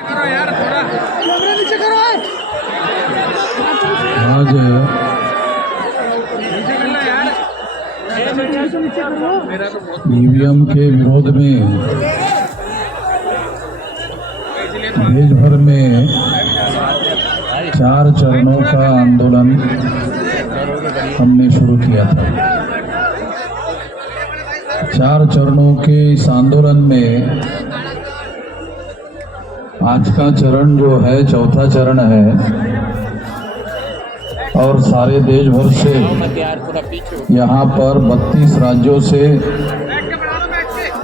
आज ईवीएम के विरोध में देश भर में 4 चरणों का आंदोलन हमने शुरू किया था। 4 चरणों के इस आंदोलन में आज का चरण जो है चौथा चरण है और सारे देश भर से यहाँ पर 32 राज्यों से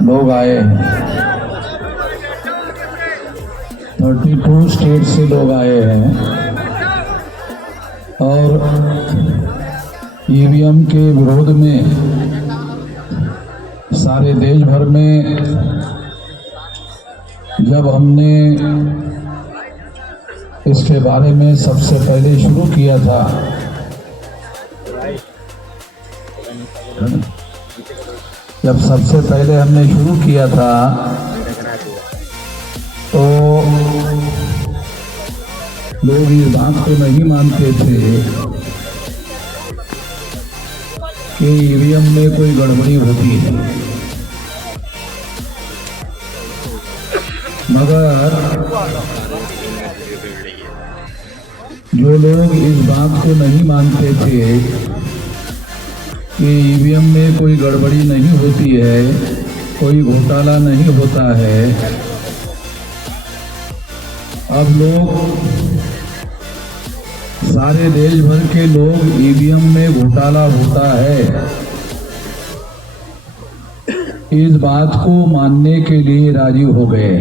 लोग आए हैं। 32 स्टेट से लोग आए हैं और ईवीएम के विरोध में सारे देश भर में जब हमने इसके बारे में सबसे पहले शुरू किया था जब सबसे पहले हमने शुरू किया था तो लोग इस बात को नहीं मानते थे कि ईवीएम में कोई गड़बड़ी होती है, मगर जो लोग इस बात को नहीं मानते थे कि ईवीएम में कोई गड़बड़ी नहीं होती है, कोई घोटाला नहीं होता है, अब लोग सारे देश भर के लोग ईवीएम में घोटाला होता है इस बात को मानने के लिए राजी हो गए।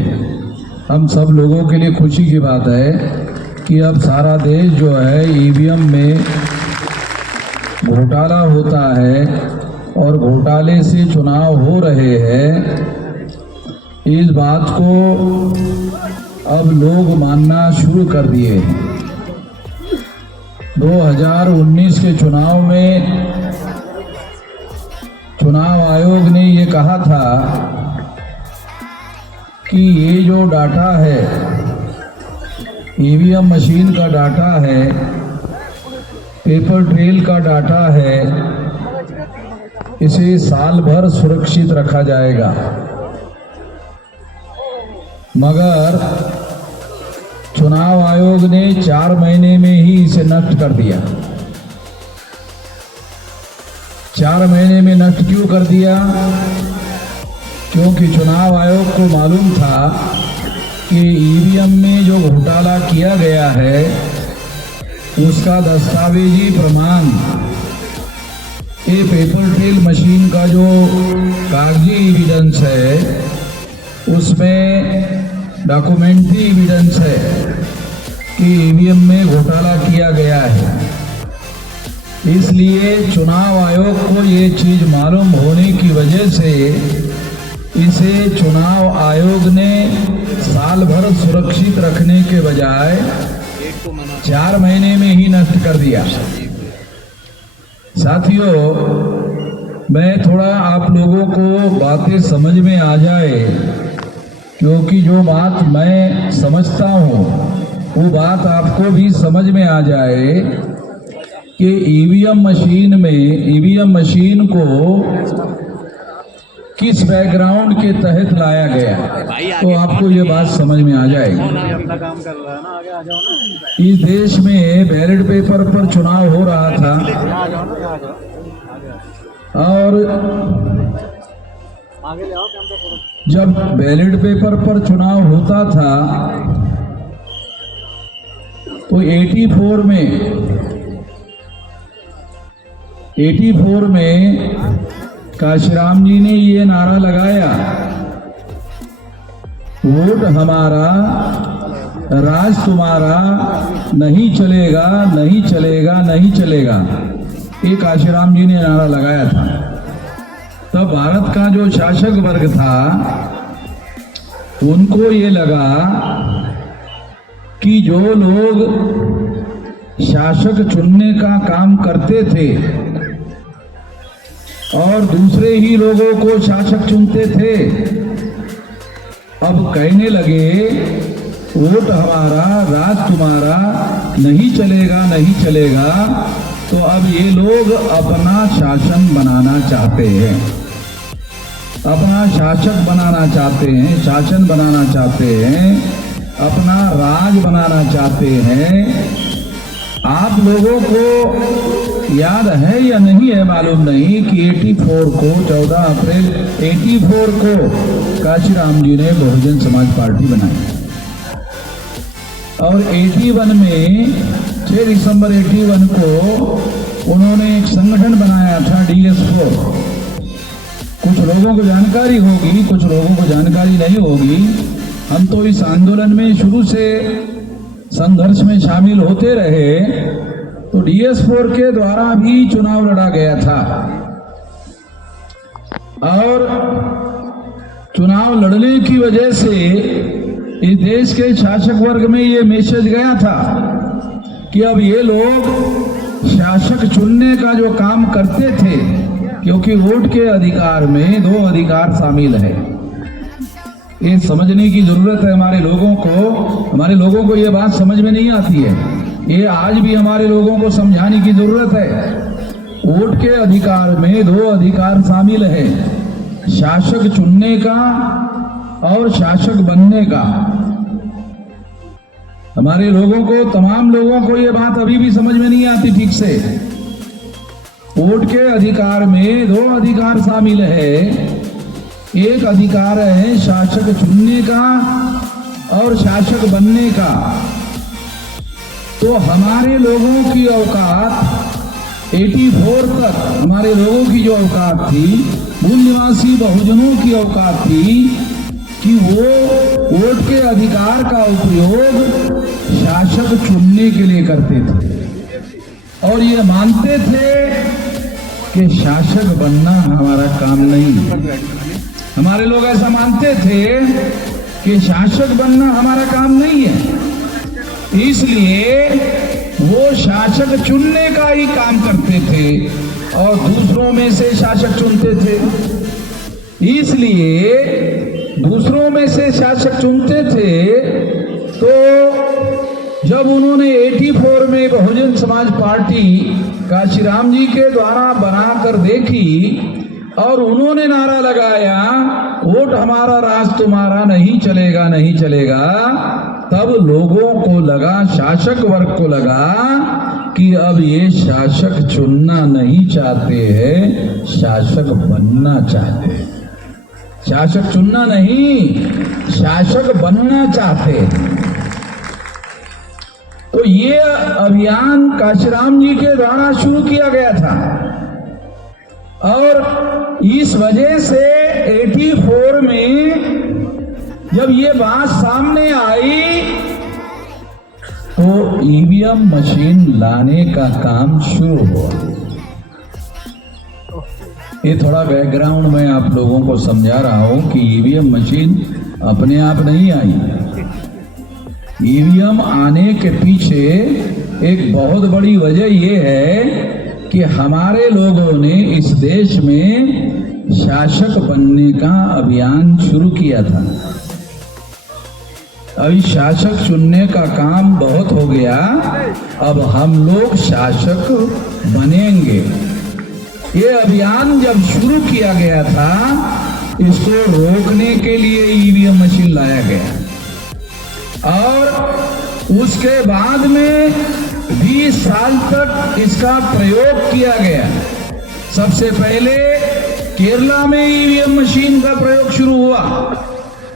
हम सब लोगों के लिए खुशी की बात है कि अब सारा देश जो है ईवीएम में घोटाला होता है और घोटाले से चुनाव हो रहे हैं, इस बात को अब लोग मानना शुरू कर दिए हैं। 2019 के चुनाव में चुनाव आयोग ने ये कहा था कि ये जो डाटा है ईवीएम मशीन का डाटा है, पेपर ट्रेल का डाटा है, इसे साल भर सुरक्षित रखा जाएगा, मगर चुनाव आयोग ने 4 महीने में ही इसे नष्ट कर दिया। 4 महीने में नष्ट क्यों कर दिया? क्योंकि चुनाव आयोग को मालूम था कि ईवीएम में जो घोटाला किया गया है उसका दस्तावेजी प्रमाण ये पेपर ट्रेल मशीन का जो कागजी एविडेंस है उसमें डॉक्यूमेंट्री एविडेंस है कि ईवीएम में घोटाला किया गया है। इसलिए चुनाव आयोग को ये चीज मालूम होने की वजह से इसे चुनाव आयोग ने साल भर सुरक्षित रखने के बजाय 4 महीने में ही नष्ट कर दिया। साथियों, मैं थोड़ा आप लोगों को बातें समझ में आ जाए, क्योंकि जो बात मैं समझता हूँ वो बात आपको भी समझ में आ जाए कि ईवीएम मशीन को किस बैकग्राउंड के तहत लाया गया, तो आपको ये बात समझ में आ जाएगी। इस देश में बैलेट पेपर पर चुनाव हो रहा था और जब बैलेट पेपर पर चुनाव होता था तो 84 में काशीराम जी ने ये नारा लगाया, वोट हमारा राज तुम्हारा, नहीं चलेगा नहीं चलेगा नहीं चलेगा, ये काशीराम जी ने नारा लगाया था। तब भारत का जो शासक वर्ग था उनको ये लगा कि जो लोग शासक चुनने का काम करते थे और दूसरे ही लोगों को शासक चुनते थे, अब कहने लगे वोट हमारा, राज तुम्हारा, नहीं चलेगा नहीं चलेगा, तो अब ये लोग अपना शासन बनाना चाहते हैं, अपना शासक बनाना चाहते हैं, शासन बनाना चाहते हैं, अपना राज बनाना चाहते हैं। आप लोगों को याद है या नहीं है मालूम नहीं कि 84 को 14 अप्रैल 84 को काशीराम जी ने बहुजन समाज पार्टी बनाई और 81 में 6 दिसंबर 81 को उन्होंने एक संगठन बनाया था DS4। कुछ लोगों को जानकारी होगी, कुछ लोगों को जानकारी नहीं होगी। हम तो इस आंदोलन में शुरू से संघर्ष में शामिल होते रहे। तो DS4 के द्वारा भी चुनाव लड़ा गया था और चुनाव लड़ने की वजह से इस देश के शासक वर्ग में ये मैसेज गया था कि अब ये लोग शासक चुनने का जो काम करते थे, क्योंकि वोट के अधिकार में 2 अधिकार शामिल है। ये समझने की जरूरत है हमारे लोगों को। हमारे लोगों को ये बात समझ में नहीं आती है, ये आज भी हमारे लोगों को समझाने की जरूरत है। वोट के अधिकार में 2 अधिकार शामिल है, शासक चुनने का और शासक बनने का। हमारे लोगों को, तमाम लोगों को ये बात अभी भी समझ में नहीं आती ठीक से। वोट के अधिकार में 2 अधिकार शामिल है। एक अधिकार है शासक चुनने का और शासक बनने का। तो हमारे लोगों की औकात 84 तक, हमारे लोगों की जो औकात थी, मूल निवासी बहुजनों की औकात थी कि वो वोट के अधिकार का उपयोग शासक चुनने के लिए करते थे और ये मानते थे कि शासक बनना हमारा काम नहीं है। हमारे लोग ऐसा मानते थे कि शासक बनना हमारा काम नहीं है, इसलिए वो शासक चुनने का ही काम करते थे और दूसरों में से शासक चुनते थे। इसलिए दूसरों में से शासक चुनते थे। तो जब उन्होंने 84 में बहुजन समाज पार्टी काशीराम जी के द्वारा बनाकर देखी और उन्होंने नारा लगाया, वोट हमारा, राज तुम्हारा, नहीं चलेगा नहीं चलेगा, तब लोगों को लगा, शासक वर्ग को लगा कि अब ये शासक चुनना नहीं चाहते हैं, शासक बनना चाहते हैं। शासक चुनना नहीं, शासक बनना चाहते हैं। तो ये अभियान काशीराम जी के द्वारा शुरू किया गया था और इस वजह से 84 में जब ये बात सामने आई तो ईवीएम मशीन लाने का काम शुरू हुआ। ये थोड़ा बैकग्राउंड में आप लोगों को समझा रहा हूं कि ईवीएम मशीन अपने आप नहीं आई। ईवीएम आने के पीछे एक बहुत बड़ी वजह ये है कि हमारे लोगों ने इस देश में शासक बनने का अभियान शुरू किया था। अभी शासक चुनने का काम बहुत हो गया, अब हम लोग शासक बनेंगे। ये अभियान जब शुरू किया गया था, इसको रोकने के लिए ईवीएम मशीन लाया गया और उसके बाद में 20 साल तक इसका प्रयोग किया गया। सबसे पहले केरला में ईवीएम मशीन का प्रयोग शुरू हुआ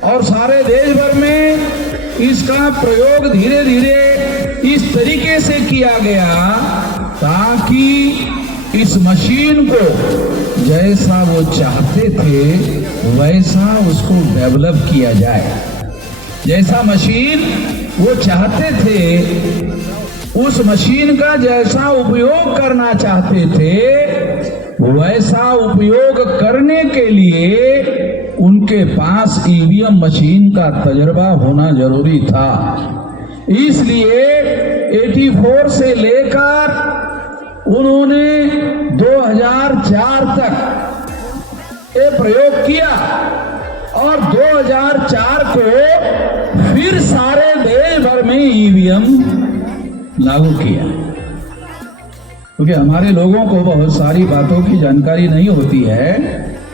और सारे देश भर में इसका प्रयोग धीरे धीरे इस तरीके से किया गया ताकि इस मशीन को जैसा वो चाहते थे वैसा उसको डेवलप किया जाए। जैसा मशीन वो चाहते थे, उस मशीन का जैसा उपयोग करना चाहते थे, वैसा उपयोग करने के लिए उनके पास ईवीएम मशीन का तजर्बा होना जरूरी था। इसलिए 84 से लेकर उन्होंने 2004 तक ये प्रयोग किया और 2004 को फिर सारे देश भर में ईवीएम लागू किया। क्योंकि हमारे लोगों को बहुत सारी बातों की जानकारी नहीं होती है,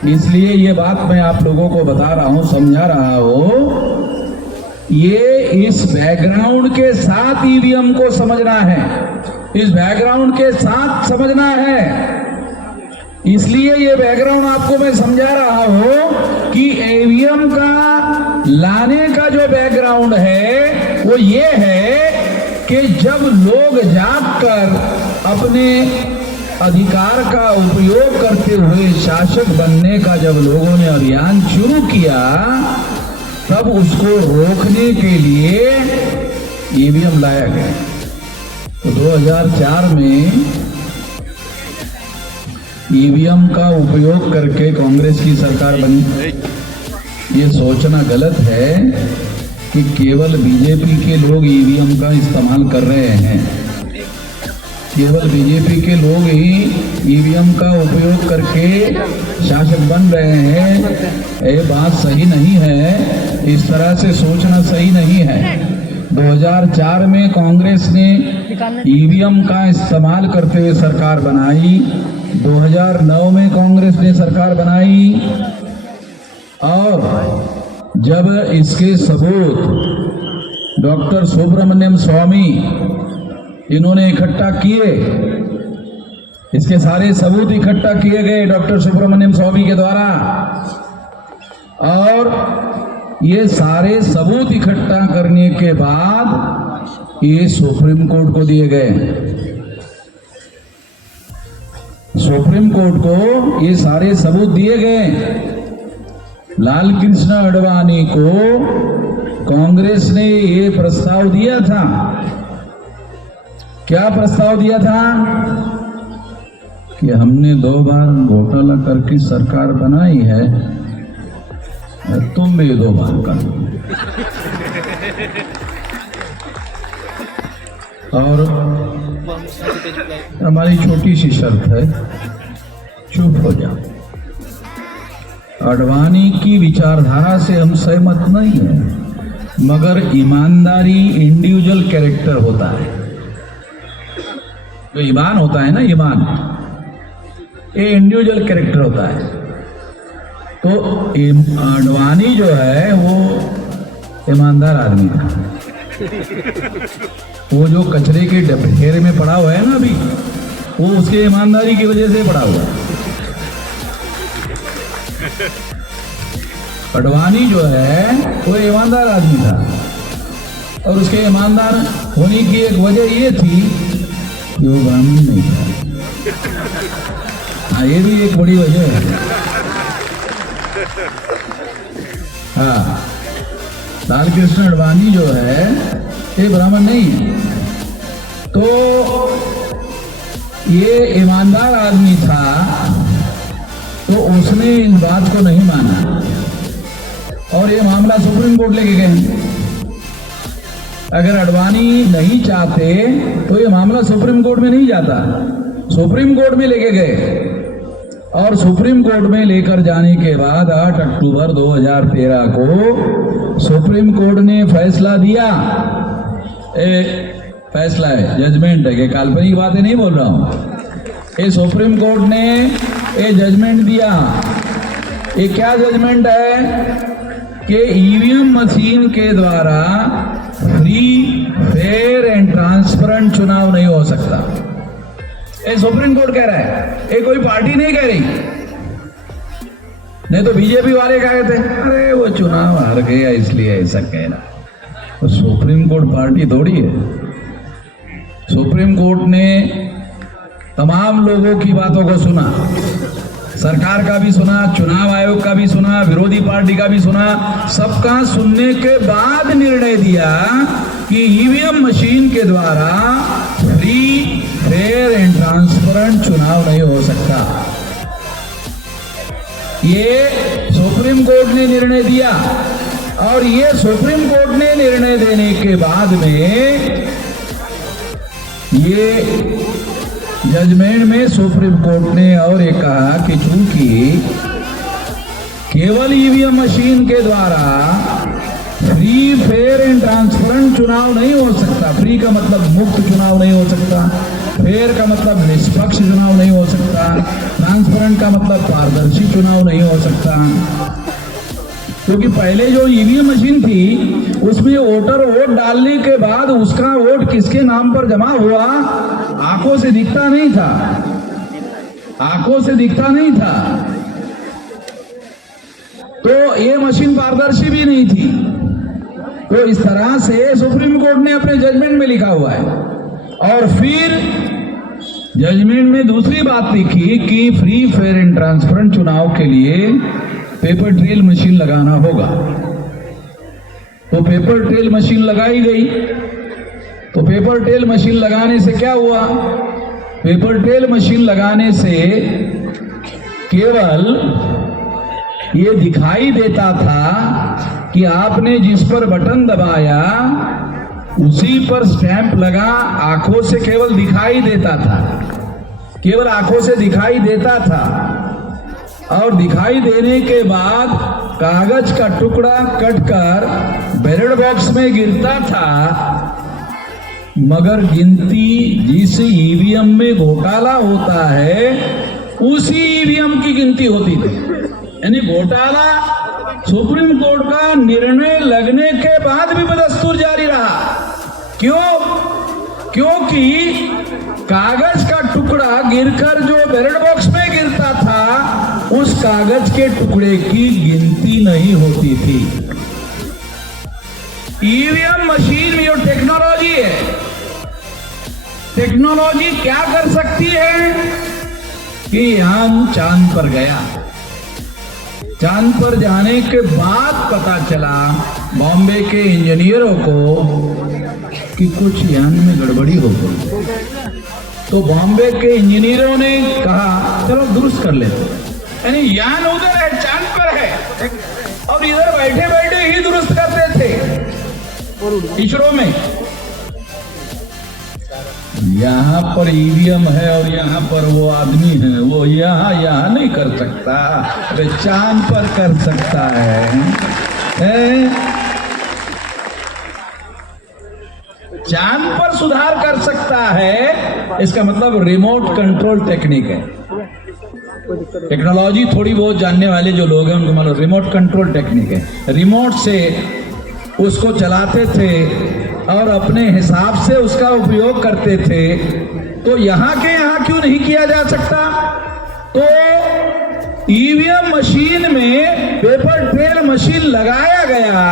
इसलिए ये बात मैं आप लोगों को बता रहा हूं, समझा रहा हूं। ये इस बैकग्राउंड के साथ ईवीएम को समझना है, इस बैकग्राउंड के साथ समझना है। इसलिए ये बैकग्राउंड आपको मैं समझा रहा हूं कि ईवीएम का लाने का जो बैकग्राउंड है वो ये है कि जब लोग जागकर अपने अधिकार का उपयोग करते हुए शासक बनने का जब लोगों ने अभियान शुरू किया, तब उसको रोकने के लिए ईवीएम लाया गया। तो 2004 में ईवीएम का उपयोग करके कांग्रेस की सरकार बनी। ये सोचना गलत है कि केवल बीजेपी के लोग ईवीएम का इस्तेमाल कर रहे हैं, केवल बीजेपी के लोग ही ईवीएम का उपयोग करके शासक बन रहे हैं। ये बात सही नहीं है, इस तरह से सोचना सही नहीं है। 2004 में कांग्रेस ने ईवीएम का इस्तेमाल करते हुए सरकार बनाई, 2009 में कांग्रेस ने सरकार बनाई, और जब इसके सबूत डॉक्टर सुब्रमण्यम स्वामी इन्होंने इकट्ठा किए, इसके सारे सबूत इकट्ठा किए गए डॉक्टर सुब्रमण्यम स्वामी के द्वारा, और ये सारे सबूत इकट्ठा करने के बाद ये सुप्रीम कोर्ट को दिए गए। सुप्रीम कोर्ट को ये सारे सबूत दिए गए। लाल कृष्ण आडवाणी को कांग्रेस ने ये प्रस्ताव दिया था। क्या प्रस्ताव दिया था? कि हमने 2 बार घोटाला करके सरकार बनाई है, तुम भी 2 बार कर। और हमारी छोटी सी शर्त है, चुप हो जाओ। आडवाणी की विचारधारा से हम सहमत नहीं हैं, मगर ईमानदारी इंडिविजुअल कैरेक्टर होता है। जो ईमान होता है ना, ईमान, ये इंडिविजुअल कैरेक्टर होता है। तो आडवाणी जो है वो ईमानदार आदमी था। वो जो कचरे के ढेर में पड़ा हुआ है ना अभी, वो उसके ईमानदारी की वजह से पड़ा हुआ है। आडवाणी जो है वो ईमानदार आदमी था, और उसके ईमानदार होने की एक वजह ये थी कि वो ब्राह्मण नहीं था। हाँ, ये भी एक बड़ी वजह है। हाँ, लाल कृष्ण आडवाणी जो है ये ब्राह्मण नहीं है, तो ये ईमानदार आदमी था, तो उसने इस बात को नहीं माना और ये मामला सुप्रीम कोर्ट लेके गए। अगर आडवाणी नहीं चाहते तो ये मामला सुप्रीम कोर्ट में नहीं जाता, सुप्रीम कोर्ट में लेके गए। और सुप्रीम कोर्ट में लेकर जाने के बाद 8 अक्टूबर 2013 को सुप्रीम कोर्ट ने फैसला दिया। फैसला है, जजमेंट है, कि काल्पनिक बातें नहीं बोल रहा हूं। ये सुप्रीम कोर्ट ने ये जजमेंट दिया। ये क्या जजमेंट है? कि ईवीएम मशीन के द्वारा फ्री, फेयर एंड ट्रांसपेरेंट चुनाव नहीं हो सकता। ये सुप्रीम कोर्ट कह रहा है, ये कोई पार्टी नहीं कह रही। नहीं तो बीजेपी वाले कह थे अरे वो चुनाव हार गया इसलिए ऐसा कहना। तो सुप्रीम कोर्ट पार्टी थोड़ी है। सुप्रीम कोर्ट ने तमाम लोगों की बातों को सुना, सरकार का भी सुना, चुनाव आयोग का भी सुना, विरोधी पार्टी का भी सुना। सबका सुनने के बाद निर्णय दिया कि ईवीएम मशीन के द्वारा फ्री, फेयर एंड ट्रांसपेरेंट चुनाव नहीं हो सकता। ये सुप्रीम कोर्ट ने निर्णय दिया, और ये सुप्रीम कोर्ट ने निर्णय देने के बाद में ये जजमेंट में सुप्रीम कोर्ट ने और ये कहा कि चूंकि केवल ईवीएम मशीन के द्वारा फ्री, फेयर एंड ट्रांसपेरेंट चुनाव नहीं हो सकता। फ्री का मतलब मुक्त चुनाव नहीं हो सकता, फेयर का मतलब निष्पक्ष चुनाव नहीं हो सकता, ट्रांसपेरेंट का मतलब पारदर्शी चुनाव नहीं हो सकता। क्योंकि पहले जो ईवीएम मशीन थी उसमें वोटर वोट डालने के बाद उसका वोट किसके नाम पर जमा हुआ आंखों से दिखता नहीं था, आंखों से दिखता नहीं था। तो ये मशीन पारदर्शी भी नहीं थी। तो इस तरह से सुप्रीम कोर्ट ने अपने जजमेंट में लिखा हुआ है। और फिर जजमेंट में दूसरी बात लिखी कि फ्री, फेयर एंड ट्रांसपेरेंट चुनाव के लिए पेपर ट्रेल मशीन लगाना होगा। तो पेपर ट्रेल मशीन लगाई गई। तो पेपर ट्रेल मशीन लगाने से क्या हुआ? पेपर ट्रेल मशीन लगाने से केवल ये दिखाई देता था कि आपने जिस पर बटन दबाया उसी पर स्टैंप लगा, आंखों से केवल दिखाई देता था, केवल आंखों से दिखाई देता था। और दिखाई देने के बाद कागज का टुकड़ा कटकर बैलेट बॉक्स में गिरता था, मगर गिनती जिस ईवीएम में घोटाला होता है उसी ईवीएम की गिनती होती थी। यानी घोटाला सुप्रीम कोर्ट का निर्णय लगने के बाद भी बदस्तूर जारी रहा। क्यों? क्योंकि कागज का टुकड़ा गिरकर जो बैलेट बॉक्स में गिरता था उस कागज के टुकड़े की गिनती नहीं होती थी। ईवीएम मशीन में जो टेक्नोलॉजी है, टेक्नोलॉजी क्या कर सकती है कि हम चांद पर गया, चांद पर जाने के बाद पता चला बॉम्बे के इंजीनियरों को कि कुछ यान में गड़बड़ी हो गई। तो बॉम्बे के इंजीनियरों ने कहा चलो दुरुस्त कर लेते, यानी यान उधर है, चांद पर है, और इधर बैठे बैठे ही दुरुस्त करते थे इसरो में। यहाँ पर ईवीएम है और यहाँ पर वो आदमी है, वो यहाँ नहीं कर सकता, अरे चांद पर कर सकता है? चांद पर सुधार कर सकता है, इसका मतलब रिमोट कंट्रोल टेक्निक है। टेक्नोलॉजी थोड़ी बहुत जानने वाले जो लोग हैं उनको मालूम, रिमोट कंट्रोल टेक्निक है। रिमोट से उसको चलाते थे और अपने हिसाब से उसका उपयोग करते थे। तो यहाँ के यहाँ क्यों नहीं किया जा सकता? तो ईवीएम मशीन में पेपर ट्रेल मशीन लगाया गया,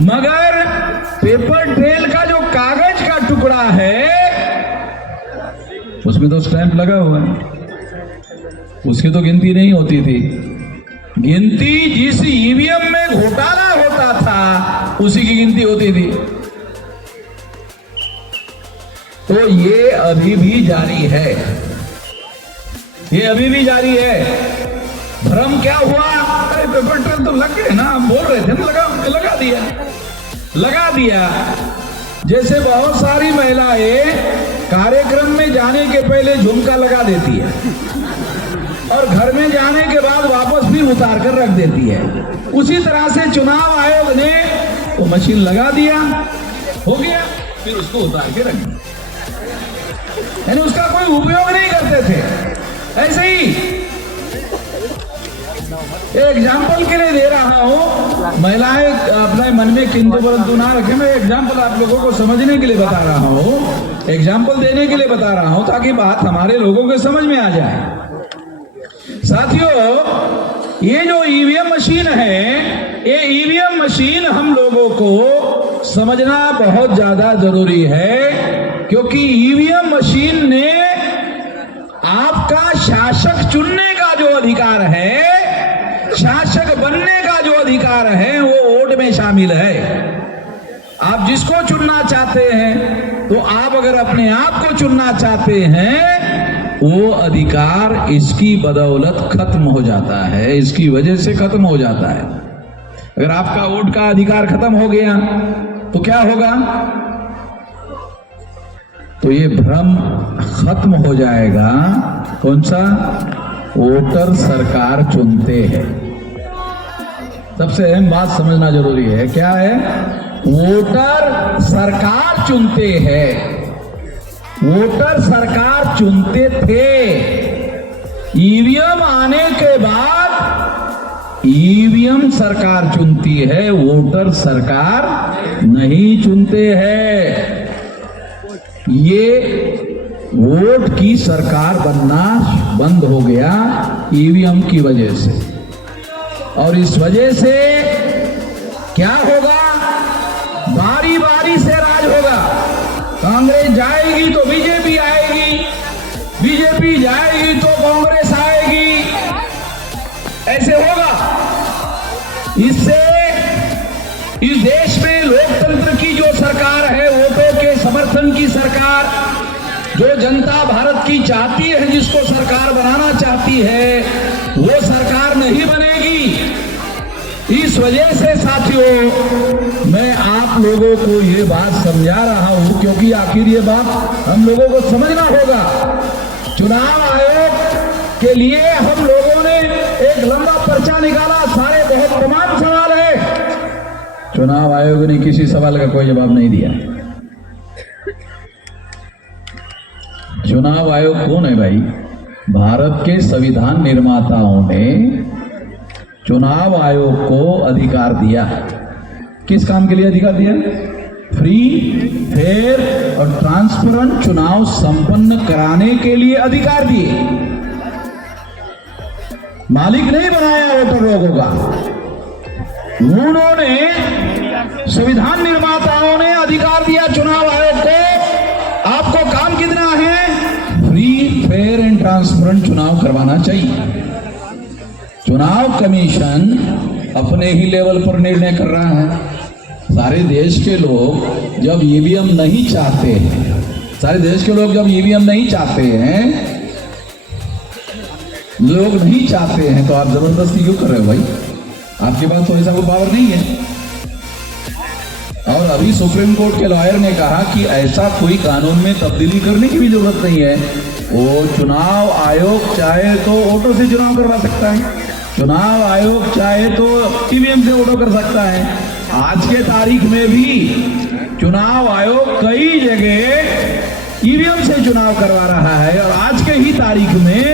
मगर पेपर ट्रेल का जो कागज का टुकड़ा है उसमें तो स्टैंप लगा हुआ है, उसकी तो गिनती नहीं होती थी। गिनती जिस ईवीएम में घोटाला होता था उसी की गिनती होती थी। तो ये अभी भी जारी है, ये अभी भी जारी है। भ्रम क्या हुआ? अरे पेपर ट्रेल तो लग गए ना, हम बोल रहे थे ना, लगा दिया। जैसे बहुत सारी महिलाएं कार्यक्रम में जाने के पहले झुमका लगा देती है और घर में जाने के बाद वापस भी उतार कर रख देती है, उसी तरह से चुनाव आयोग ने वो मशीन लगा दिया, हो गया, फिर उसको उतार के रख दिया, यानी उसका कोई उपयोग नहीं करते थे। ऐसे ही एग्जाम्पल के लिए दे रहा हूँ, महिलाएं अपने मन में किंतु परंतु ना रखें। मैं एग्जाम्पल आप लोगों को समझने के लिए बता रहा हूँ, एग्जाम्पल देने के लिए बता रहा हूँ ताकि बात हमारे लोगों के समझ में आ जाए। साथियों, ये जो ईवीएम मशीन है, ये ईवीएम मशीन हम लोगों को समझना बहुत ज्यादा जरूरी है, क्योंकि ईवीएम मशीन ने आपका शासक चुनने का जो अधिकार है, शासक बनने का जो अधिकार है, वो वोट में शामिल है। आप जिसको चुनना चाहते हैं, तो आप अगर अपने आप को चुनना चाहते हैं, वो अधिकार इसकी बदौलत खत्म हो जाता है, इसकी वजह से खत्म हो जाता है। अगर आपका वोट का अधिकार खत्म हो गया तो क्या होगा? तो ये भ्रम खत्म हो जाएगा। कौन सा? वोटर सरकार चुनते हैं, सबसे अहम बात समझना जरूरी है। क्या है? वोटर सरकार चुनते हैं, वोटर सरकार चुनते थे। ईवीएम आने के बाद ईवीएम सरकार चुनती है, वोटर सरकार नहीं चुनते हैं। ये वोट की सरकार बनना बंद हो गया ईवीएम की वजह से, और इस वजह से क्या होगा? बारी बारी से राज होगा। कांग्रेस जाएगी तो बीजेपी आएगी, बीजेपी जाएगी तो कांग्रेस आएगी, ऐसे होगा। इससे इस देश में लोकतंत्र की जो सरकार है, वोटों के समर्थन की सरकार, जो जनता भारत की चाहती है, जिसको सरकार बनाना चाहती है, वो सरकार नहीं बनेगी। इस वजह से साथियों, मैं आप लोगों को ये बात समझा रहा हूं, क्योंकि आखिर ये बात हम लोगों को समझना होगा। चुनाव आयोग के लिए हम लोगों ने एक लंबा पर्चा निकाला, सारे बहुत तमाम सवाल है। चुनाव आयोग ने किसी सवाल का कोई जवाब नहीं दिया। चुनाव आयोग कौन है भाई? भारत के संविधान निर्माताओं ने चुनाव आयोग को अधिकार दिया। किस काम के लिए अधिकार दिया? फ्री, फेयर और ट्रांसपेरेंट चुनाव संपन्न कराने के लिए अधिकार दिए। मालिक नहीं बनाया वोटर लोगों का, उन्होंने संविधान निर्माताओं ने अधिकार दिया चुनाव आयोग को। आपको काम कितना है? फ्री, फेयर एंड ट्रांसपेरेंट चुनाव करवाना चाहिए। चुनाव कमीशन अपने ही लेवल पर निर्णय कर रहा है। सारे देश के लोग जब ईवीएम नहीं चाहते हैं, सारे देश के लोग जब ईवीएम नहीं चाहते हैं, लोग नहीं चाहते हैं, तो आप जबरदस्ती क्यों कर रहे हो भाई? आपके पास तो ऐसा कोई पावर नहीं है। और अभी सुप्रीम कोर्ट के लॉयर ने कहा कि ऐसा कोई कानून में तब्दीली करने की भी जरूरत नहीं है। वो चुनाव आयोग चाहे तो वोटों से चुनाव करवा सकता है, चुनाव आयोग चाहे तो ईवीएम से वोटों कर सकता है। आज के तारीख में भी चुनाव आयोग कई जगह ईवीएम से चुनाव करवा रहा है, और आज के ही तारीख में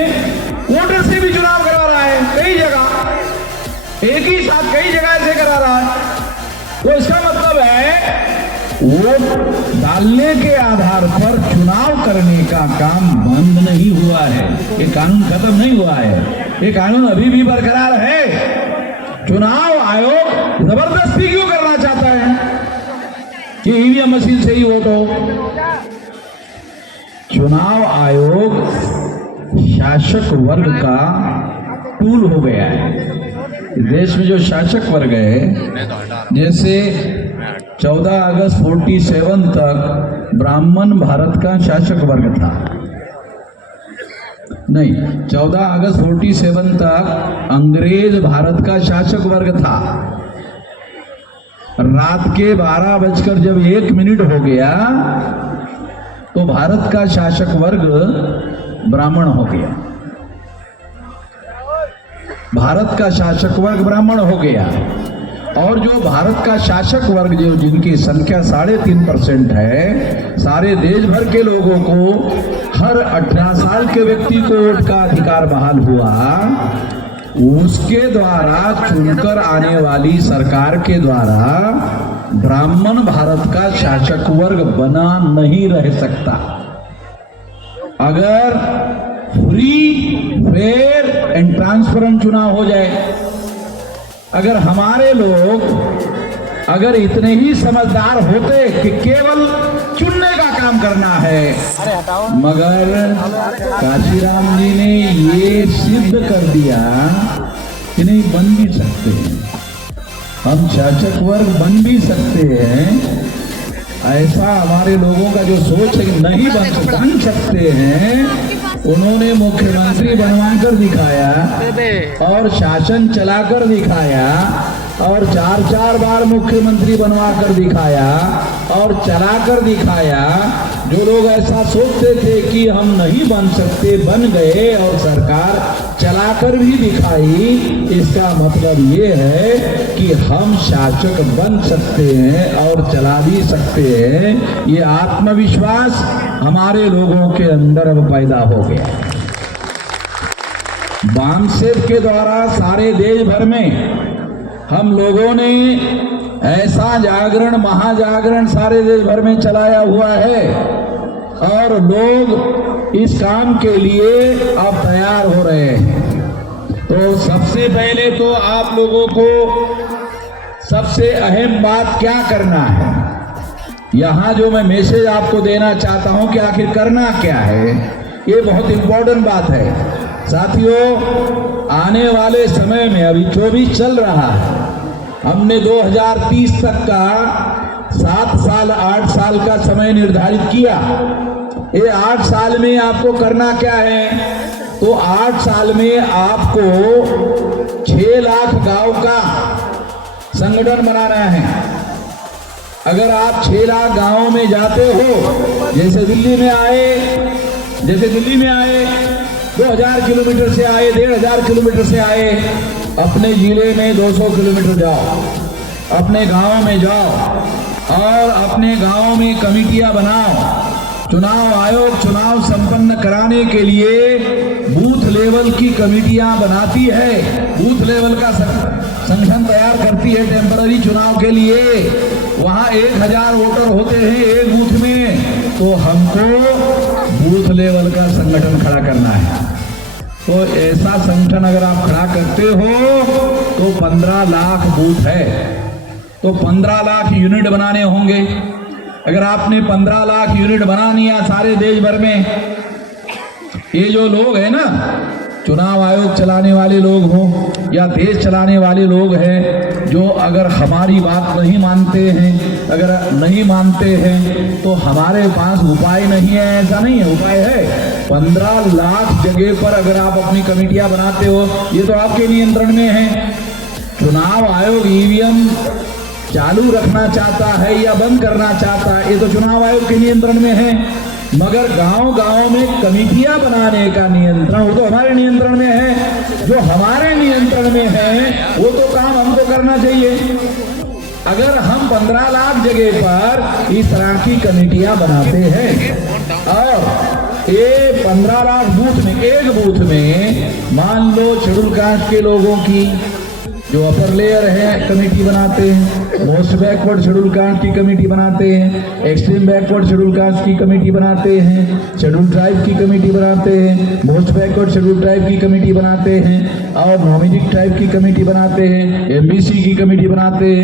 वोटर से भी चुनाव करवा रहा है। कई जगह एक ही साथ कई जगह ऐसे करा रहा है। तो इसका मतलब है वोट डालने के आधार पर चुनाव करने का काम बंद नहीं हुआ है, ये कानून खत्म नहीं हुआ है, ये कानून अभी भी बरकरार है। चुनाव आयोग जबरदस्ती क्यों करना चाहता है कि ईवीएम मशीन से ही वोट हो? चुनाव आयोग शासक वर्ग का टूल हो गया है। देश में जो शासक वर्ग है, जैसे 14 अगस्त 47 तक ब्राह्मण भारत का शासक वर्ग था, नहीं 14 अगस्त 47 तक अंग्रेज भारत का शासक वर्ग था। रात के 12:01 हो गया तो भारत का शासक वर्ग ब्राह्मण हो गया, भारत का शासक वर्ग ब्राह्मण हो गया। और जो भारत का शासक वर्ग जो जिनकी संख्या 3.5% है, सारे देश भर के लोगों को हर 18 साल के व्यक्ति को वोट का अधिकार बहाल हुआ, उसके द्वारा चुनकर आने वाली सरकार के द्वारा ब्राह्मण भारत का शासक वर्ग बना नहीं रह सकता। अगर फ्री, फेयर एंड ट्रांसपेरेंट चुनाव हो जाए, अगर हमारे लोग अगर इतने ही समझदार होते कि केवल चुनने का काम करना है, मगर काशीराम जी ने ये सिद्ध कर दिया कि नहीं, बन भी सकते हैं हम, शासक वर्ग बन भी सकते हैं। ऐसा हमारे लोगों का जो सोच है नहीं बन सकते हैं, उन्होंने मुख्यमंत्री बनवाकर दिखाया और शासन चलाकर दिखाया और 4-4 बार मुख्यमंत्री बनवा कर दिखाया और चला कर दिखाया। जो लोग ऐसा सोचते थे कि हम नहीं बन सकते, बन गए और सरकार चलाकर भी दिखाई। इसका मतलब ये है कि हम शासक बन सकते हैं और चला भी सकते हैं। ये आत्मविश्वास हमारे लोगों के अंदर अब पैदा हो गया। बामसेफ के द्वारा सारे देश भर में हम लोगों ने ऐसा जागरण, महाजागरण सारे देश भर में चलाया हुआ है और लोग इस काम के लिए अब तैयार हो रहे हैं। तो सबसे पहले तो आप लोगों को सबसे अहम बात क्या करना है, यहाँ जो मैं मैसेज आपको देना चाहता हूँ कि आखिर करना क्या है, ये बहुत इंपॉर्टेंट बात है। साथियों, आने वाले समय में अभी 24 चल रहा है, हमने 2030 तक का 7 साल 8 साल का समय निर्धारित किया। ये 8 साल में आपको करना क्या है? तो 8 साल में आपको 6 लाख गांव का संगठन बनाना है। अगर आप 6 लाख गांवों में जाते हो, जैसे दिल्ली में आए 2000 किलोमीटर से आए, 1500 किलोमीटर से आए, अपने जिले में 200 किलोमीटर जाओ, अपने गांव में जाओ और अपने गांव में कमेटियां बनाओ। चुनाव आयोग चुनाव संपन्न कराने के लिए बूथ लेवल की कमेटियां बनाती है, बूथ लेवल का संगठन तैयार करती है टेम्पररी चुनाव के लिए। वहां 1000 वोटर होते हैं एक बूथ में, तो हमको बूथ लेवल का संगठन खड़ा करना है। तो ऐसा संगठन अगर आप खड़ा करते हो तो 15 लाख बूथ है, तो 15 लाख यूनिट बनाने होंगे। अगर आपने 15 लाख यूनिट बना लिया सारे देश भर में, ये जो लोग हैं ना, चुनाव आयोग चलाने वाले लोग हों या देश चलाने वाले लोग हैं, जो अगर हमारी बात नहीं मानते हैं, अगर नहीं मानते हैं तो हमारे पास उपाय नहीं है, ऐसा नहीं है, उपाय है। 15 लाख जगह पर अगर आप अपनी कमेटियां बनाते हो, ये तो आपके नियंत्रण में है। चुनाव आयोग ईवीएम चालू रखना चाहता है या बंद करना चाहता है, ये तो चुनाव आयोग के नियंत्रण में है। मगर गांव-गांव में कमेटियां बनाने का नियंत्रण वो तो हमारे नियंत्रण में है। जो हमारे नियंत्रण में है वो तो काम हमको करना चाहिए। अगर हम 15 लाख जगह पर इस तरह की कमेटियां बनाते हैं और ये 15 लाख बूथ में, एक बूथ में मान लो शेड्यूल कास्ट के लोगों की जो अपर लेयर है कमेटी बनाते हैं, मोस्ट बैकवर्ड शेड्यूल कास्ट की कमेटी बनाते हैं, एक्सट्रीम बैकवर्ड शेड्यूल कास्ट की कमेटी बनाते हैं, शेड्यूल ट्राइब की कमेटी बनाते हैं, मोस्ट बैकवर्ड शेड्यूल ट्राइब की कमेटी बनाते हैं और नॉमिनेटेड ट्राइब की कमेटी बनाते हैं, एमबीसी की कमेटी बनाते हैं।